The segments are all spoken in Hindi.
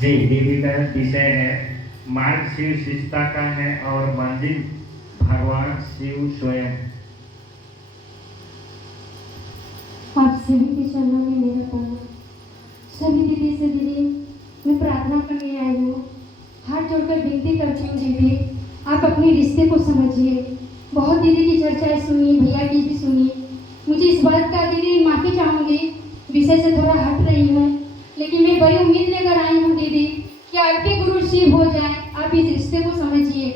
जी, दीदी का विषय है मार्ग शिव शिष्टता का है और मंजिल भगवान शिव स्वयं। आप सभी के चरणों में मेरा प्रणाम। सभी दीदी से दीदी मैं प्रार्थना करने आई हूँ, हाथ जोड़कर विनती करती हूँ दीदी आप अपने रिश्ते को समझिए। बहुत दीदी की चर्चाएं सुनी, भैया की भी सुनी। मुझे इस बात का दीदी माफ़ी चाहूँगी, विषय से थोड़ा हट रही हूँ, लेकिन मैं बड़ी उम्मीद लेकर आई हूँ दीदी कि आपके गुरु शिव हो जाए। आप इस रिश्ते को समझिए।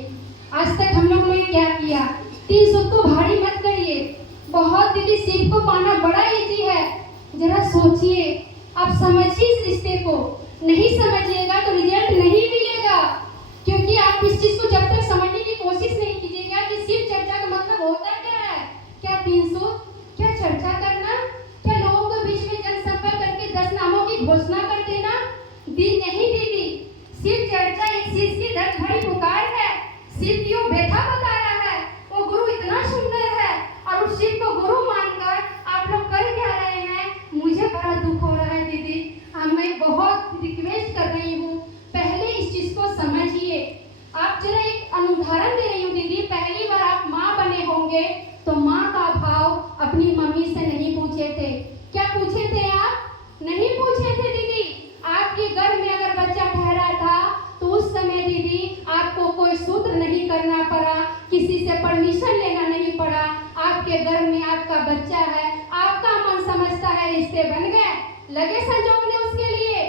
आज तक हम लोगों ने क्या किया, 300 को भारी मत करिए। बहुत दीदी शिव को पाना बड़ा इजी है, जरा सोचिए। आप समझिए इस रिश्ते को, नहीं समझिएगा तो रिजल्ट नहीं मिलेगा। क्योंकि आप इस चीज को जब तक समझने की कोशिश नहीं कीजिएगा कि शिव चर्चा का मतलब होता क्या है, क्या 300, क्या चर्चा करना, क्या लोगों के बीच में जनसंपर्क करके 10 नामों की घोषणा कर देना। नहीं दीदी, शिव चर्चा एक चीज की दर्द भरी पुकार है। शिव की वो व्यथा बता रहा है, वो गुरु इतना सुंदर है और उस शिव को गुरु मानकर आप लोग कर क्या रहे हैं। मुझे बड़ा दुख हो रहा है दीदी। मैं बहुत रिक्वेस्ट कर रही हूँ, पहले इस चीज को समझिए। आप जरा एक अनुदाहरण दे रही हूँ दीदी, पहली बार आप माँ बने होंगे तो माँ का भाव अपनी मम्मी से नहीं पूछे थे। क्या पूछे थे आप? नहीं पूछे थे दीदी। आपके गर्भ में अगर बच्चा ठहरा था तो उस समय दीदी आपको कोई सूत्र नहीं करना पड़ा, किसी से परमिशन लेना नहीं पड़ा। आपके गर्भ में आपका बच्चा है, आपका मन समझता है, रिश्ते बन गए, लगे संजोगने उसके लिए।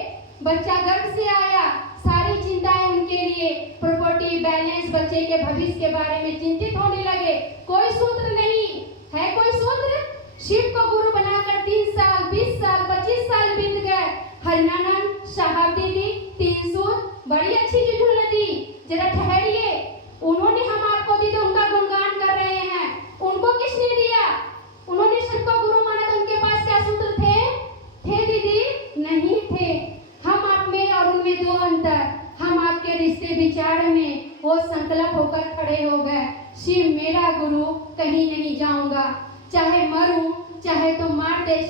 बच्चा गर्भ से आया, सारी चिंताएं उनके लिए, प्रॉपर्टी बैलेंस, बच्चे के भविष्य के बारे में चिंतित होने लगे। कोई सूत्र नहीं है, कोई सूत्र। शिव को गुरु बनाकर 3 साल, 20 साल, 25 साल बीत गए। हरियाणा साहब दीदी 300 बड़ी अच्छी चीज दी, जरा ठहरिए। उन्होंने हम आपको दी तो उनका गुणगान कर रहे हैं, उनको किसने दिया? उन्होंने सबको गुरु माना तो उनके पास क्या सूत्र थे दीदी? नहीं थे। हम आप में और उनमें दो अंतर। हम आपके रिश्ते विचार में वो संकल्प होकर खड़े हो गए, शिव मेरा गुरु, कहीं नहीं जाऊंगा, चाहे मरूं चाहे तो मार दे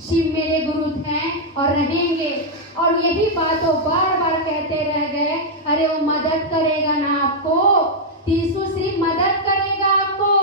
शिव मेरे गुरु हैं और रहेंगे। और यही बात वो बार बार कहते रह गए। अरे वो मदद करेगा ना आपको, 300 सिर्फ मदद करेगा आपको।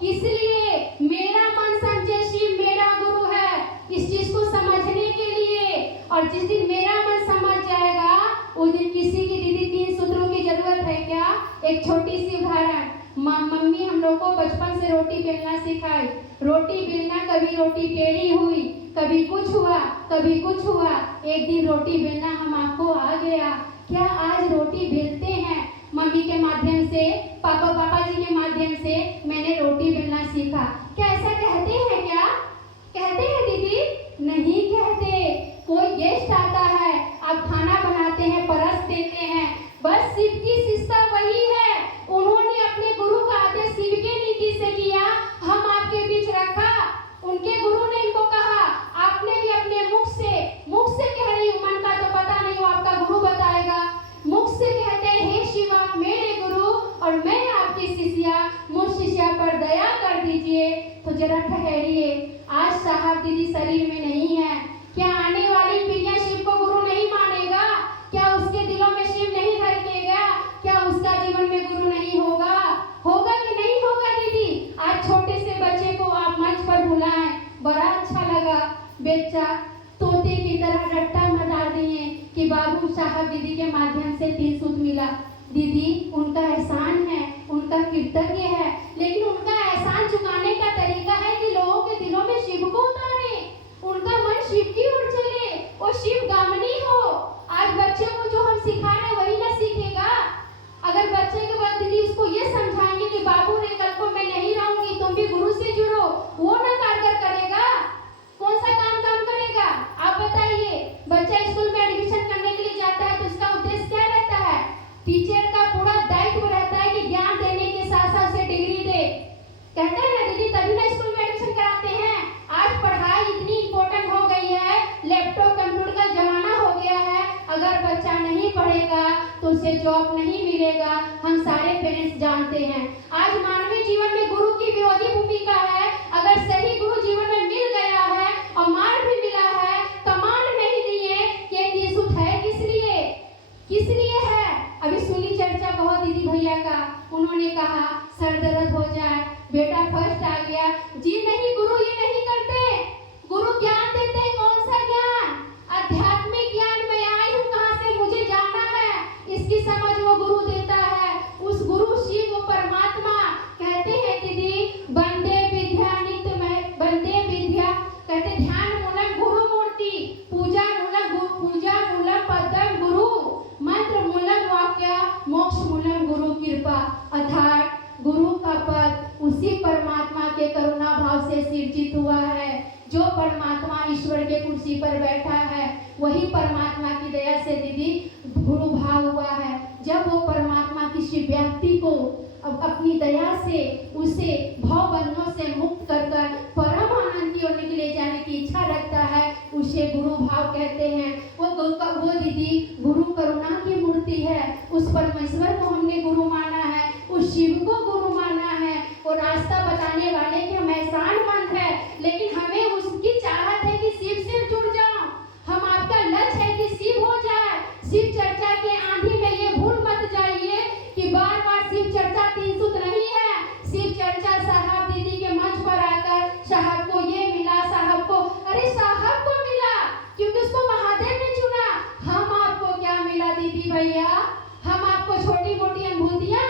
किस लिए? मेरा मन समझे, शिव मेरा गुरु है, इस चीज को समझने के लिए। और जिस दिन मेरा मन समझ जाएगा उस दिन किसी की दीदी 3 सूत्रों की जरूरत है क्या? एक छोटी सी उदाहरण, मम्मी हम लोग को बचपन से रोटी बेलना सिखाई। रोटी बेलना, कभी रोटी टेढ़ी हुई, कभी कुछ हुआ, कभी कुछ हुआ। एक दिन रोटी बेलना हम आपको आ गया। क्या आज रोटी बेलते हैं? मम्मी के माध्यम से, पापा जी के माध्यम से मैंने रोटी बेलना सीखा। क्या ऐसा कहते हैं? क्या कहते हैं दीदी? नहीं कहते। कोई गेस्ट आता है, आप खाना बनाते हैं, परस देते हैं, बस शिव की शिष्टता वही है। उन्होंने अपने गुरु का आदेश शिव के नीति से किया, हम आपके बीच रखा। उनके गुरु ने इनको कहा, आपने भी अपने मुख से कह रही हूँ, मन का तो पता नहीं, वो आपका गुरु बताएगा। मुख से कहते हैं, हे शिव आप मेरे गुरु और मैं आपकी शिष्या, मुझ शिष्या पर दया कर दीजिए। तो जरा ठहरिए, आज साहब दीदी शरीर में नहीं है। क्या आने वाली पीढ़ियां शिव को गुरु नहीं मानेगा? क्या उसके दिलों में शिव नहीं धड़केगा? क्या उसका जीवन में गुरु नहीं होगा? होगा कि नहीं होगा दीदी? आज छोटे से बच्चे को आप मंच पर बुलाएं, बड़ा अच्छा लगा। बेचा तोते की तरह रट्टा मचा दिए कि बाबू साहब दीदी के माध्यम से 3 सूत्र मिला। दीदी उनका एहसान है, उनका कृतज्ञ है, लेकिन उनका एहसान चुकाने का तरीका है कि लोगों के दिलों में शिव को उतारे, उनका मन शिव की ओर चले, वो शिव गामनी हो। आज बच्चे को जो हम सिखा रहे हैं वही ना सीखेगा। अगर बच्चे के बाद दीदी उसको ये समझाएंगे कि बाबू ने कल को मैं नहीं रहूंगी, तुम भी गुरु से जुड़ो, वो ना कारगर करेगा। कौन सा काम करेगा? आप बताइए। बच्चा स्कूल में एडमिशन करने के लिए जाता है तो उसका उद्देश्य क्या रहता है? टीचर का पूरा दायित्व रहता है कि ज्ञान देने के साथ साथ उसे डिग्री दे। कहते हैं ना दीदी, तभी ना स्कूल में एडमिशन कराते हैं। आज पढ़ाई इतनी इम्पोर्टेंट हो गई है, लैपटॉप कंप्यूटर का जमाना हो गया है। अगर बच्चा नहीं पढ़ेगा तो उसे जॉब नहीं मिलेगा। हम सारे पेरेंट्स जानते हैं। आज मानवीय जीवन में गुरु की विरोधी भूमिका है। अगर सही गुरु जीवन में मिल गया है और मार्ग भी मिला है, कमांड नहीं दिए, ये 300 है किस लिए? जो परमात्मा ईश्वर के कुर्सी पर बैठा है वही परमात्मा की दया से दीदी गुरु भाव हुआ है। जब वो परमात्मा किसी व्यक्ति को अब अपनी दया से उसे भव बंधनों से मुक्त कर परम आनंद की ओर ले जाने की इच्छा रखता है, उसे गुरु भाव कहते हैं। वो दीदी गुरु करुणा की मूर्ति है। उस परमेश्वर को हमने गुरु माना है, उस शिव को गुरु माना है। वो रास्ता बताने वाले के हम एहसानमंद है, लेकिन हमें उसकी चाहत है कि शिव से जुड़ जाओ। हम आपका लक्ष्य है कि शिव हो जाए। शिव चर्चा के आंधी में ये भूल मत जाइए कि बार बार शिव चर्चा 3 सूत्र नहीं है। शिव चर्चा साहब दीदी के मंच पर आकर साहब को ये मिला, साहब को अरे साहब को मिला क्योंकि उसको महादेव ने चुना। हम आपको क्या मिला दीदी भैया? हम आपको छोटी मोटी अनुभूतियां,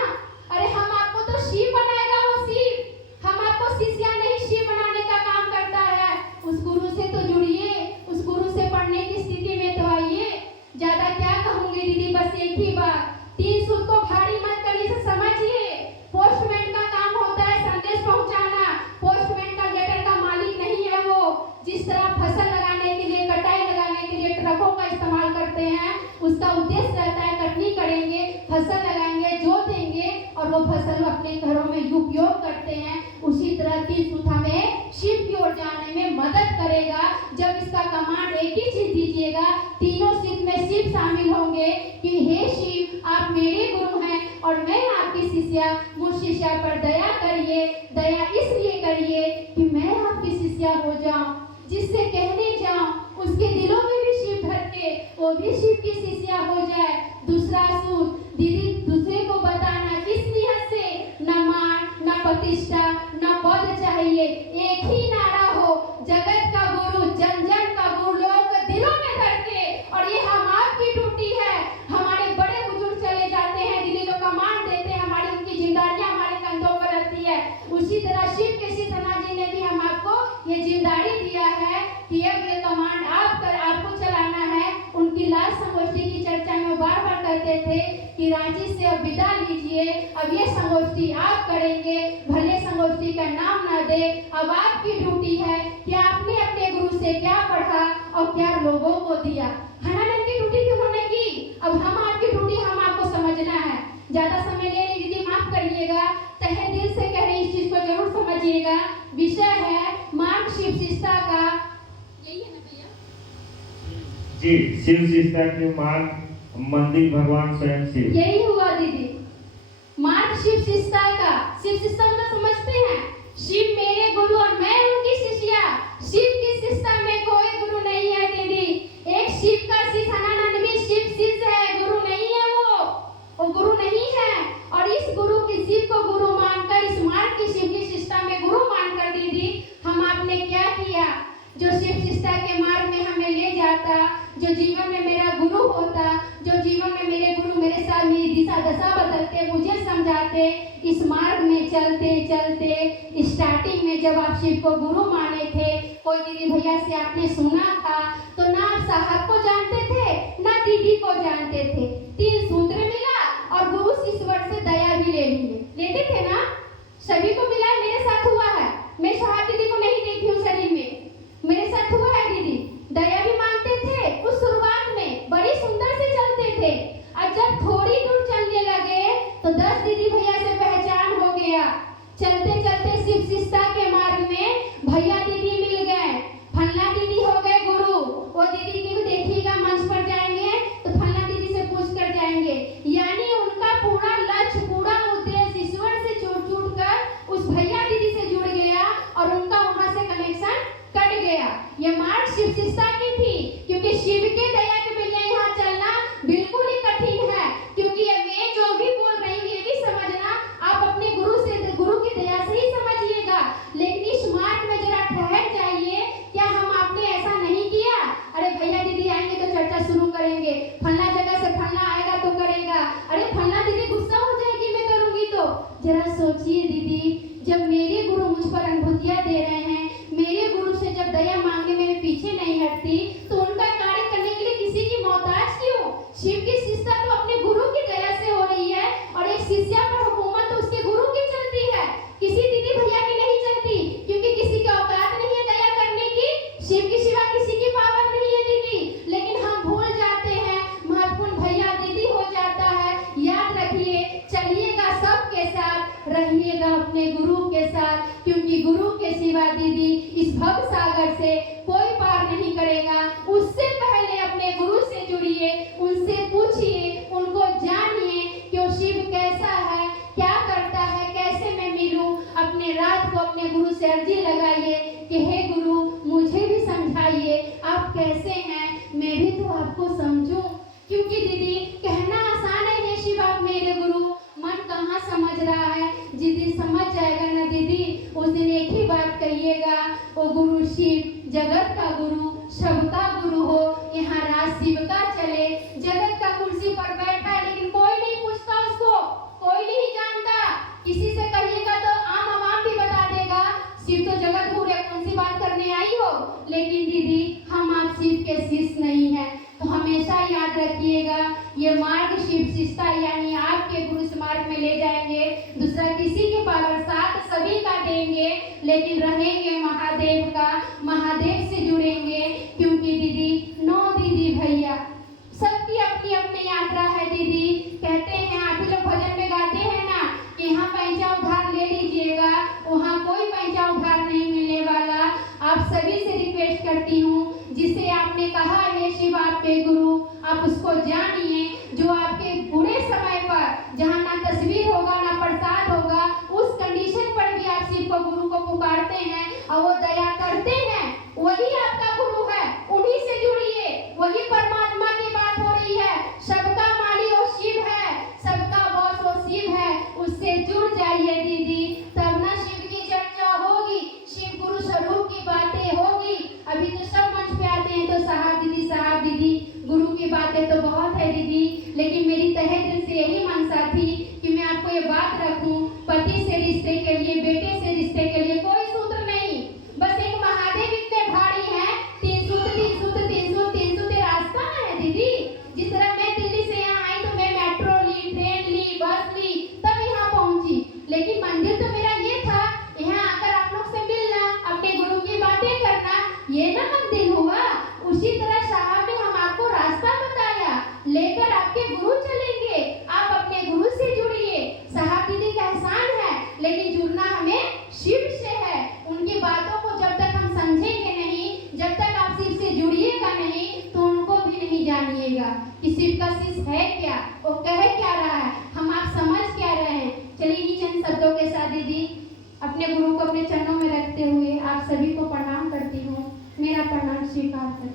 अरे हम आपको तो शिव बनाएगा वो शिव। हम आपको शिष्या नहीं शिव बनाने का काम करता है। उस गुरु से तो जुड़िए, उस गुरु से पढ़ने की स्थिति में तो आइए। ज्यादा क्या कहूंगी दीदी, बस एक ही बात, 3 सूत्र को भारी मत करिए, से समझिए। पोस्टमैन का काम होता है संदेश पहुंचाना। पोस्टमैन का लेटर का मालिक नहीं है वो। जिस तरह फसल लगाने के लिए, कटाई लगाने के लिए ट्रकों का इस्तेमाल करते हैं, उसका उद्देश्य रहता है कटनी करेंगे, फसल लगाएंगे, जोतेंगे और वो फसल अपने घरों में उपयोग करते हैं। उसी तरह की सूत्र हमें शिव की ओर जाने में मदद करेगा। जब इसका कमांड एक ही चीज दीजिएगा, तीनों सिद्ध में शिव शामिल होंगे कि हे शिव आप मेरे गुरु हैं और मैं आपकी शिष्या, मुझ शिष्या पर दया करिए। दया इसलिए करिए कि मैं आपकी शिष्या हो जाऊं, जिससे कहने जाऊं उसके दिलों में भी शिव भर के वो भी शिव की शिष्या हो जाए। दूसरा सूत्र दीदी, दूसरे को बताना किस नियत से, न मान न प्रतिष्ठा न पद चाहिए, एक ही नारा हो, जगत का गुरु जन जन का गुरु, लोग दिलों में धर के। और ये हम आपकी ड्यूटी है। हमारे बड़े बुजुर्ग चले जाते हैं दिल्ली तो कमांड देते हैं, हमारी उनकी जिम्मेदारियां हमारे कंधों पर रहती है। उसी तरह शिव के सीधना जी ने भी हम आपको ये जिम्मेदारी दिया है कि अब ये कमांड आपको चलाना है। उनकी लास्ट संगोष्ठी की चर्चा में बार बार कहते थे कि रांची से अब विदा लीजिए, अब ये संगोष्ठी आप करेंगे, भले संगोष्ठी का नाम ना दे। अब आपकी ड्यूटी है कि आपने अपने गुरु से क्या पढ़ा और क्या लोगों को दिया। हनानंद की ड्यूटी भी होने की, अब हम आपकी ड्यूटी हम आपको समझना है। ज्यादा समय ले रही दीदी, माफ करिएगा, तहे दिल से कह रही, इस चीज को जरूर समझिएगा। विषय है मार्ग शिव शिष्टा का, यही है ना भैया जी, शिव शिष्टा के मार्ग मंदिर भगवान स्वयं शिव, यही हुआ दीदी। मार्ग शिव शिष्टा का, शिव शिष्टा मतलब समझते हैं, शिव मेरे गुरु और मैं उनकी शिष्या। शिव की शिष्टा में कोई गुरु नहीं है दीदी। एक शिव का शिष्य हनानंद भी शिव शिष्य है, गुरु नहीं है वो गुरु नहीं है। और इस गुरु की शिव को गुरु मानकर, इस मार्ग की शिव की शिष्टा में गुरु मानकर दीदी हम आपने क्या किया? जो शिव शिष्टा के मार्ग में हमें ले जाता, जो जीवन में मेरा गुरु होता, जो जीवन में मेरे गुरु मेरे साथ मेरी दिशा दशा बदलते, मुझे समझाते, इस मार्ग में चलते चलते स्टार्टिंग में जब आप शिव को गुरु माने थे, कोई दीदी भैया से आपने सुना था तो ना आप साहब को जानते थे ना दीदी को जानते थे। 3 सूत्र मिला और गुरु ईश्वर से दया भी लेते थे ना, सभी को मिला। मेरे साथ हुआ है, मैं साहब दीदी को नहीं देखी हूँ शरीर में, मेरे साथ हुआ है दीदी। दया भी मांगते थे, उस शुरुआत में बड़ी सुंदर से चलते थे, और जब थोड़ी दूर चलने लगे तो 10 दीदी भैया से पहचान हो गया। चलते चलते शिव शिष्टा के मार्ग में भैया दीदी मिल गए, फल्ला दीदी हो गए गुरु। वो दीदी को देखिएगा मंच पर जाएंगे तो फल्ला दीदी से पूछ कर जाएंगे। यानी उनका पूरा लक्ष्य, पूरा उद्देश्य ईश्वर से जुड़ कर उस भैया दीदी से जुड़ गया और उनका वहां से कनेक्शन कट गया। ये मार्ग शिव शिष्टा की थी, क्योंकि शिव के दया के बिना यहाँ चलना बिल्कुल ही कठिन है। क्योंकि मैं जो भी बोल रही हूँ ये भी समझना, आप अपने गुरु की दया से ही समझिएगा। लेकिन इस मार्ग में जरा ठहर जाइए। क्या हम आपने ऐसा नहीं किया? अरे भैया दीदी आएंगे तो चर्चा शुरू करेंगे, फलना जगह से फलना आएगा तो करेगा, अरे फलना दीदी गुस्सा हो जाएगी मैं करूंगी तो। जरा सोचिए दीदी, जब मेरे गुरु मुझ पर अनुभूतियां दे रहे हैं, मेरे गुरु से जब दया मांगने में मैं पीछे नहीं हटती तो उनका कार्य करने के लिए किसी की मोहताज क्यों? शिव की शिष्टा तो अपने गुरु की दया से हो रही है, और एक शिष्या पर हुकूमत तो उसके गुरु की चलती है, किसी दीदी भैया की नहीं चलती। क्योंकि किसी का औकात नहीं है दया करने की, शिव जगत का गुरु, सबका गुरु हो, यहाँ राज शिव का चले। जगत का कुर्सी पर बैठा है लेकिन कोई नहीं पूछता उसको, कोई नहीं जानता। किसी से कहिएगा तो आम आवाम भी बता देगा शिव तो जगत गुरु है, कौन सी बात करने आई हो। लेकिन दीदी हम आप शिव के शिष्य नहीं है, तो हमेशा याद रखिएगा ये मार्ग शिव शिष्टा यानी आपके गुरु स्मार्ग में ले जाएंगे। दूसरा किसी के पावर साथ सभी का देंगे, लेकिन रहेंगे महादेव का, महादेव से जुड़ेंगे। क्योंकि दीदी 9 दीदी भैया सबकी अपनी अपनी यात्रा है। दीदी कहते हैं, आप लोग भजन में गाते हैं ना कि यहाँ पैंचा उधार ले लीजिएगा, वहाँ कोई पैंचा उधार नहीं मिलने वाला। आप सभी से रिक्वेस्ट करती हूँ, जिसे आपने कहा है शिव आपके गुरु, आप उसको जानिए। जो आपके बुरे समय पर जहाँ ना तस्वीर होगा ना प्रसाद होगा, उस कंडीशन पर भी आप शिव को गुरु को पुकारते हैं और वो दया करते हैं, वही आपका गुरु है। उन्हीं से जुड़िए, वही परमात्मा की बात हो रही है। सबका माली वो शिव है, सबका बॉस वो शिव है, उससे जुड़ जाइए दीदी, तब ना शिव की चर्चा होगी, शिव गुरु स्वरूप की बातें होगी। अभी तो सब मंच पे आते हैं तो साहब दीदी गुरु की बातें तो बहुत है दीदी, लेकिन मेरी तहे दिल से यही मनसा थी कि मैं आपको ये बात रखूं, पति से रिश्ते के लिए, बेटे से रिश्ते के लिए कोई सूत्र नहीं, बस एक महादेव इतने भारी हैं, 3 सूत्र रास्ता है दीदी। जिस तरह मैं दिल्ली से यहाँ आई तो मैं मेट्रो ली, ट्रेन ली, बस ली, तब यहाँ पहुंची, लेकिन मंदिर तो मेरा ये था यहाँ आकर आप लोग से मिलना, अपने गुरु की बातें करना, ये ना मंदिर हुआ। उसी तरह साहब ने हम आपको रास्ता बताया, लेकर आपके गुरु चलेंगे, आप अपने गुरु से जुड़िए। साहब दीदी का एहसान है, लेकिन जुड़ना हमें शिव से है। उनकी बातों को जब तक हम समझेंगे नहीं, जब तक आप शिव से जुड़िएगा नहीं, तो उनको भी नहीं जानिएगा कि शिव का शिष्य है क्या, वो कह क्या रहा है, हम आप समझ क्या रहे हैं। चलिए इन्हीं चंद शब्दों के साथ दीदी अपने गुरु को अपने चरणों में रखते हुए आप सभी को प्रणाम करती हूँ। मेरा प्रणाम स्वीकार करती हूँ।